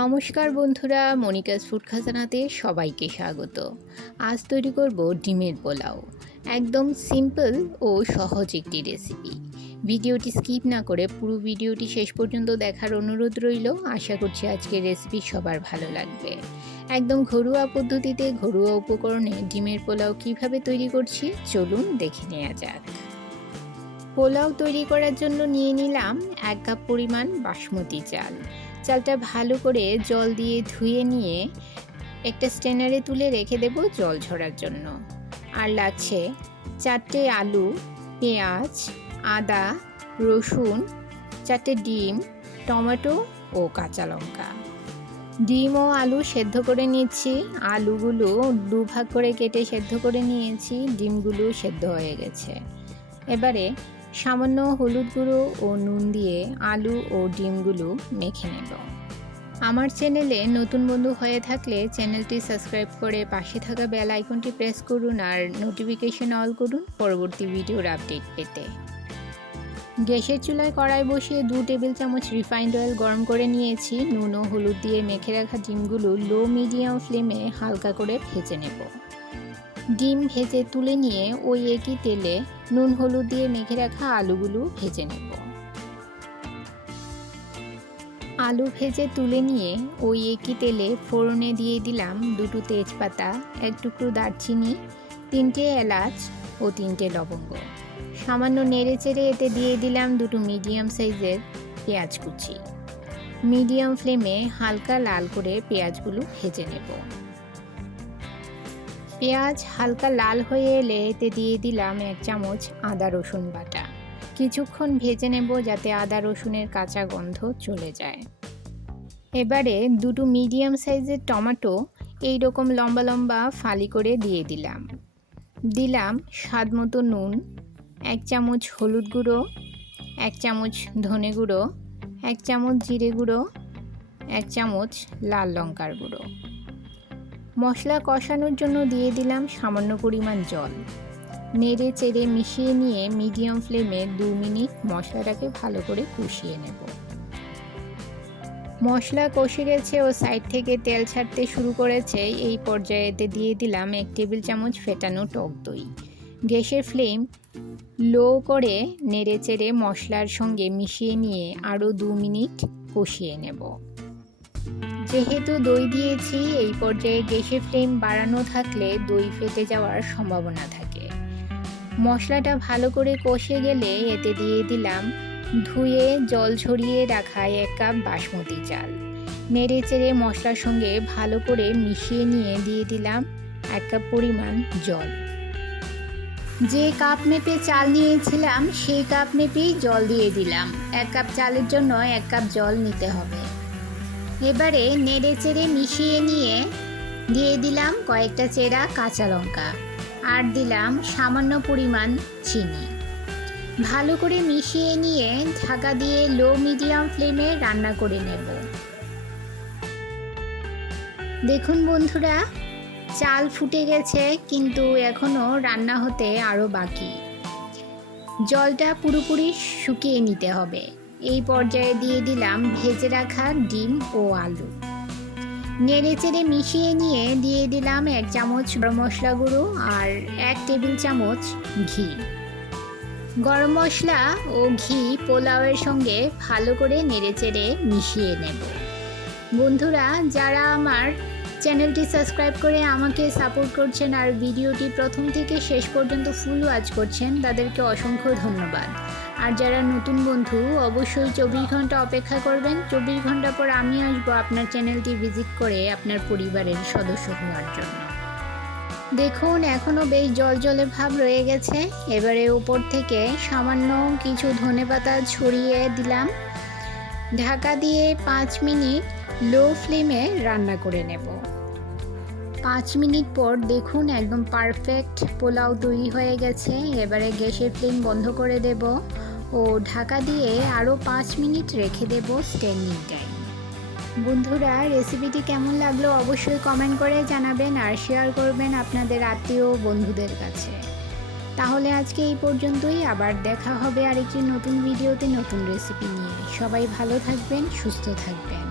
নমস্কার বন্ধুরা, Monica's food খাজানাতে সবাইকে স্বাগত। আজ তৈরি করব ডিমের পোলাও। একদম সিম্পল ও সহজ একটি রেসিপি। ভিডিওটি স্কিপ না করে পুরো ভিডিওটি শেষ পর্যন্ত দেখার অনুরোধ রইল। আশা করছি আজকের রেসিপি সবার ভালো লাগবে। একদম ঘরোয়া পদ্ধতিতে ঘরোয়া উপকরণে ডিমের পোলাও কিভাবে তৈরি করছি চলুন দেখে নেওয়া যাক। পোলাও তৈরি করার জন্য নিয়ে নিলাম 1 কাপ পরিমাণ বাসমতি চাল। চালটা ভালো করে জল দিয়ে ধুয়ে নিয়ে একটা স্ট্রেনারে তুলে রেখে দেব জল ঝরার জন্য। আর লাগছে 4টে আলু, পেঁয়াজ, আদা, রসুন, 4টে ডিম, টমেটো ও কাঁচা লঙ্কা। ডিম ও আলু সেদ্ধ করে নিচ্ছি। আলুগুলো দুভাগ করে কেটে সেদ্ধ করে নিয়েছি। ডিমগুলো সেদ্ধ হয়ে গেছে। এবারে সামান্য হলুদ গুঁড়ো ও নুন দিয়ে আলু ও ডিমগুলো মেখে নেব। আমার চ্যানেলে নতুন বন্ধু হয়ে থাকলে চ্যানেলটি সাবস্ক্রাইব করে পাশে থাকা বেল আইকনটি প্রেস করুন আর নোটিফিকেশন অল করুন পরবর্তী ভিডিওর আপডেট পেতে। গ্যাসের চুলায় কড়াই বসিয়ে 2 টেবিল চামচ রিফাইন্ড অয়েল গরম করে নিয়েছি। নুন ও হলুদ দিয়ে মেখে রাখা ডিমগুলো লো মিডিয়াম ফ্লেমে হালকা করে ভেজে নেব। ডিম ভেজে তুলে নিয়ে ওই একই তেলে নুন হলুদ দিয়ে মেখে রাখা আলুগুলো ভেজে নেব। আলু ভেজে তুলে নিয়ে ওই একই তেলে ফোড়নে দিয়ে দিলাম 2টো তেজপাতা, 1 টুকরো দারচিনি, 3টে এলাচ ও 3টে লবঙ্গ। সামান্য নেড়ে চেড়ে এতে দিয়ে দিলাম 2টো মিডিয়াম সাইজের পেঁয়াজ কুচি। মিডিয়াম ফ্লেমে হালকা লাল করে পেঁয়াজগুলো ভেজে নেব। পেঁয়াজ হালকা লাল হয়ে এলে এতে দিয়ে দিলাম 1 চামচ আদা রসুন বাটা। কিছুক্ষণ ভেজে নেব যাতে আদা রসুনের কাঁচা গন্ধ চলে যায়। এবারে 2টো মিডিয়াম সাইজের টমেটো এই রকম লম্বা লম্বা ফালি করে দিয়ে দিলাম স্বাদ মতো নুন, 1 চামচ হলুদ গুঁড়ো, 1 চামচ ধনে গুঁড়ো, 1 চামচ জিরে গুঁড়ো, 1 চামচ লাল লঙ্কার গুঁড়ো। মশলা কষানোর জন্য দিয়ে দিলাম সামান্য পরিমাণ জল। নেড়ে চেড়ে মিশিয়ে নিয়ে মিডিয়াম ফ্লেমে 2 মিনিট মশলাটাকে ভালো করে কষিয়ে নেব। মশলা কষে গেছে ও সাইড থেকে তেল ছাড়তে শুরু করেছে। এই পর্যায়েতে দিয়ে দিলাম 1 টেবিল চামচ ফেটানো টক দই। গ্যাসের ফ্লেম লো করে নেড়ে চেড়ে মশলার সঙ্গে মিশিয়ে নিয়ে আরও 2 মিনিট কষিয়ে নেব। যেহেতু দই দিয়েছি এই পর্যায়ে গ্যাসের ফ্লেম বাড়ানো থাকলে দই ফেটে যাওয়ার সম্ভাবনা থাকে। মশলাটা ভালো করে কষে গেলে এতে দিয়ে দিলাম ধুয়ে জল ঝরিয়ে রাখা 1 কাপ বাসমতি চাল। নেড়ে চেড়ে মশলার সঙ্গে ভালো করে মিশিয়ে নিয়ে দিয়ে দিলাম 1 কাপ পরিমাণ জল। যে কাপ মেপে চাল নিয়েছিলাম সেই কাপ মেপেই জল দিয়ে দিলাম। 1 কাপ চালের জন্য 1 কাপ জল নিতে হবে। এবারে নেড়ে চেড়ে মিশিয়ে নিয়ে দিয়ে দিলাম কয়েকটা চেরা কাঁচা লঙ্কা আর দিলাম সামান্য পরিমাণ চিনি। ভালো করে মিশিয়ে নিয়ে ঢাকা দিয়ে লো মিডিয়াম ফ্লেমে রান্না করে নেব। দেখুন বন্ধুরা, চাল ফুটে গেছে কিন্তু এখনও রান্না হতে আরও বাকি। জলটা পুরোপুরি শুকিয়ে নিতে হবে। এই পর্যায়ে দিয়ে দিলাম ভেজে রাখা ডিম ও আলু। নেড়ে চেড়ে মিশিয়ে নিয়ে দিয়ে দিলাম 1 চামচ গরম মশলা গুঁড়ো আর 1 টেবিল চামচ ঘি। গরম মশলা ও ঘি পোলাওয়ের সঙ্গে ভালো করে নেড়ে চেড়ে মিশিয়ে নেব। বন্ধুরা, যারা আমার চ্যানেলটি সাবস্ক্রাইব করে আমাকে সাপোর্ট করছেন আর ভিডিওটি প্রথম থেকে শেষ পর্যন্ত ফুল ওয়াচ করছেন তাদেরকে অসংখ্য ধন্যবাদ। আর যারা নতুন বন্ধু অবশ্যই 24 ঘন্টা অপেক্ষা করবেন। 24 ঘন্টা পর আমি আসবো আপনার চ্যানেলটি ভিজিট করে আপনার পরিবারের সদস্য হওয়ার জন্য। দেখুন এখনও বেশ জলজলে ভাব রয়ে গেছে। এবারে উপর থেকে সামান্য কিছু ধনেপাতা ছড়িয়ে দিলাম। ঢাকা দিয়ে 5 মিনিট লো ফ্লেমে রান্না করে নেব। 5 মিনিট পর দেখুন একদম পারফেক্ট পোলাও তৈরি হয়ে গেছে। এবারে গ্যাসের ফ্লেম বন্ধ করে দেব ও ঢাকা দিয়ে আরও 5 মিনিট রেখে দেব স্ট্যান্ডিং টাইম। বন্ধুরা, রেসিপিটি কেমন লাগলো অবশ্যই কমেন্ট করে জানাবেন আর শেয়ার করবেন আপনাদের আত্মীয় ও বন্ধুদের কাছে। তাহলে আজকে এই পর্যন্তই। আবার দেখা হবে আরেকটি নতুন ভিডিওতে নতুন রেসিপি নিয়ে। সবাই ভালো থাকবেন, সুস্থ থাকবেন।